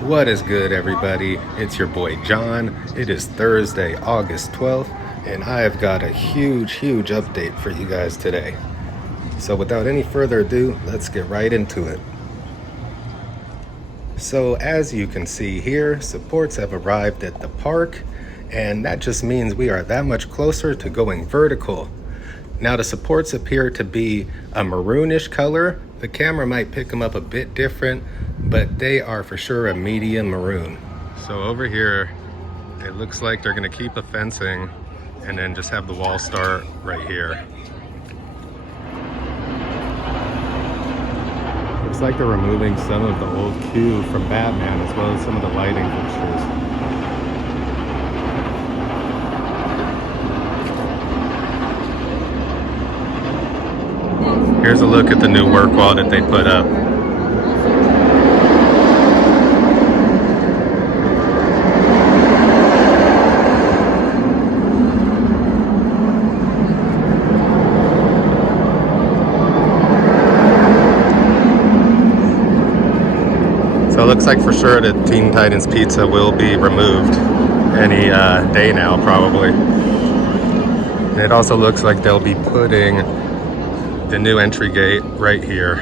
What is good, everybody? It's your boy John. It is Thursday, August 12th, and I have got a huge update for you guys today. So without any further ado, let's get right into it. So as you can see here, supports have arrived at the park, and that just means we are that much closer to going vertical. Now the supports appear to be a maroonish color. The camera might pick them up a bit different, but they are for sure a medium maroon. So over here, it looks like they're gonna keep the fencing and then just have the wall start right here. Looks like they're removing some of the old queue from Batman as well as some of the lighting fixtures. Here's a look at the new work wall that they put up. So it looks like for sure that Teen Titans Pizza will be removed any day now, probably. And it also looks like they'll be putting the new entry gate right here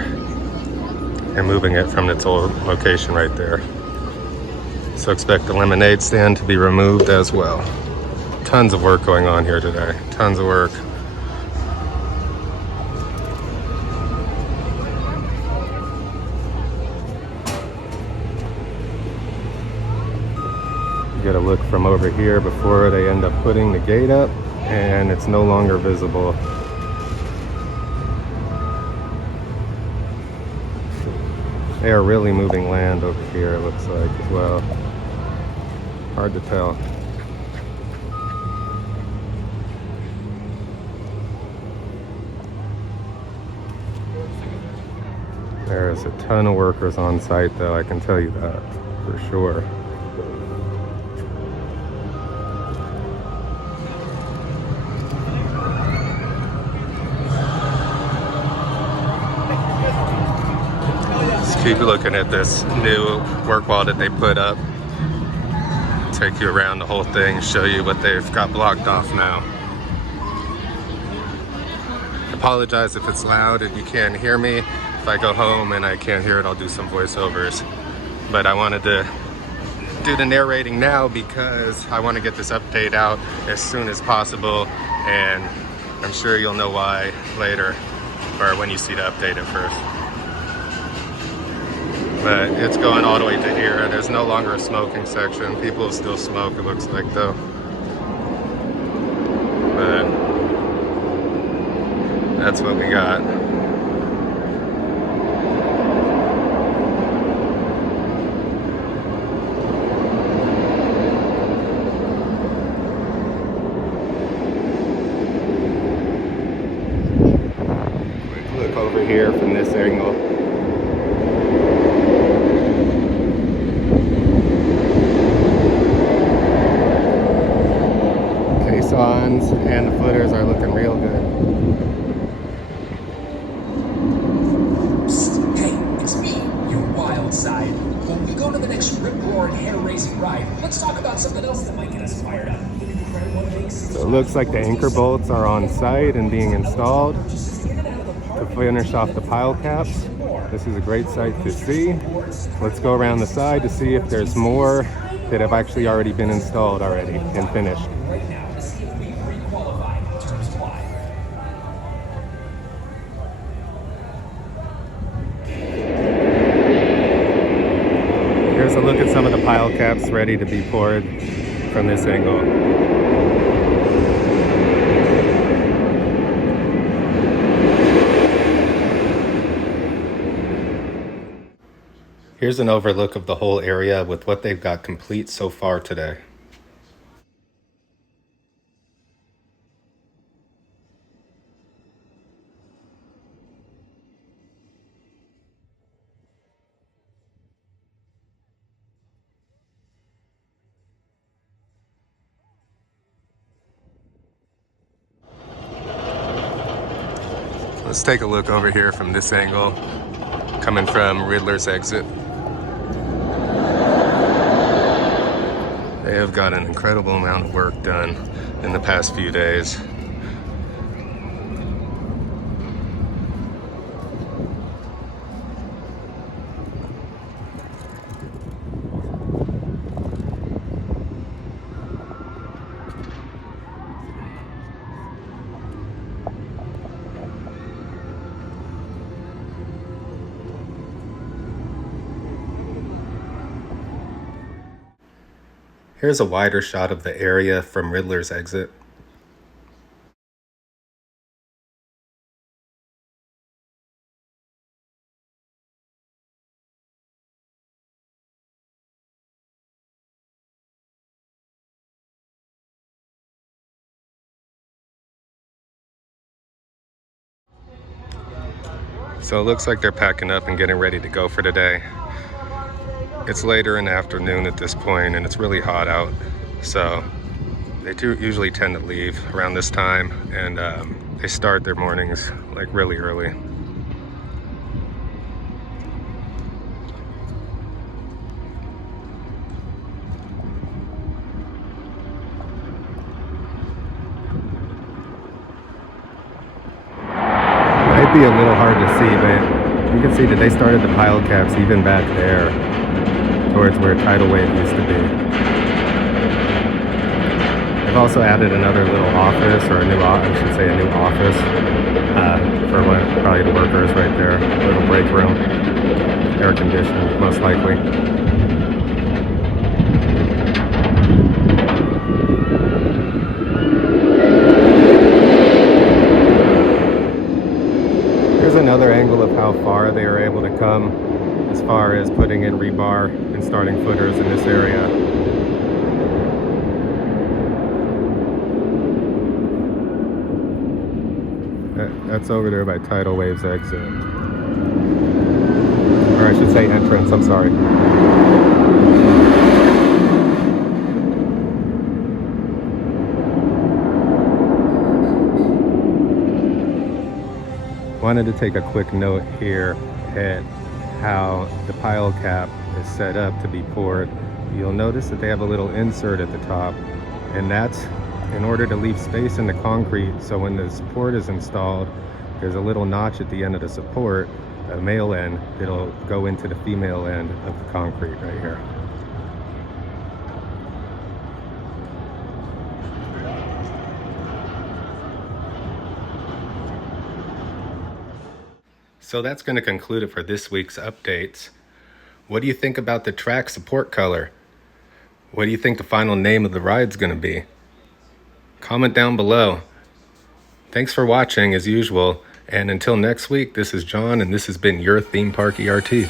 and moving it from its old location right there. So expect the lemonade stand to be removed as well. Tons of work going on here today. Tons of work. You get a look from over here before they end up putting the gate up, and it's no longer visible. They are really moving land over here, it looks like, as well. Hard to tell. There's a ton of workers on site, though, I can tell you that for sure. Keep looking at this new work wall that they put up. Take you around the whole thing, show you what they've got blocked off now. I apologize if it's loud and you can't hear me. If I go home and I can't hear it, I'll do some voiceovers. But I wanted to do the narrating now because I want to get this update out as soon as possible, and I'm sure you'll know why later, or when you see the update at first. But it's going all the way to here. There's no longer a smoking section. People still smoke, it looks like, though. But that's what we got. Quick look over here from this angle. And the footers are looking real good. Psst, hey, it's me, your wild side. When we go to the next rip-roaring, hair-raising ride, let's talk about something else that might get us fired up. So it looks like the anchor bolts are on site and being installed to finish off the pile caps. This is a great sight to see. Let's go around the side to see if there's more that have actually already been installed already and finished. Here's a look at some of the pile caps ready to be poured from this angle. Here's an overlook of the whole area with what they've got complete so far today. Let's take a look over here from this angle, coming from Riddler's exit. They have got an incredible amount of work done in the past few days. Here's a wider shot of the area from Riddler's exit. So it looks like they're packing up and getting ready to go for today. It's later in the afternoon at this point and it's really hot out. So they do usually tend to leave around this time, and they start their mornings like really early. Might be a little hard to see, but you can see that they started the pile caps even back there towards where tidal wave used to be. They've also added another little office, or a new office for probably the workers right there. A little break room, air conditioned most likely. Here's another angle of how far they are able to come as far as putting in rebar and starting footers in this area. That's over there by tidal wave's exit. Or I should say entrance, I'm sorry. Wanted to take a quick note here at how the pile cap is set up to be poured. You'll notice that they have a little insert at the top, and that's in order to leave space in the concrete, so when the support is installed, there's a little notch at the end of the support, a male end, that'll go into the female end of the concrete right here. So that's going to conclude it for this week's updates. What do you think about the track support color? What do you think the final name of the ride's going to be? Comment down below. Thanks for watching as usual, and until next week, this is John and this has been your Theme Park ERT.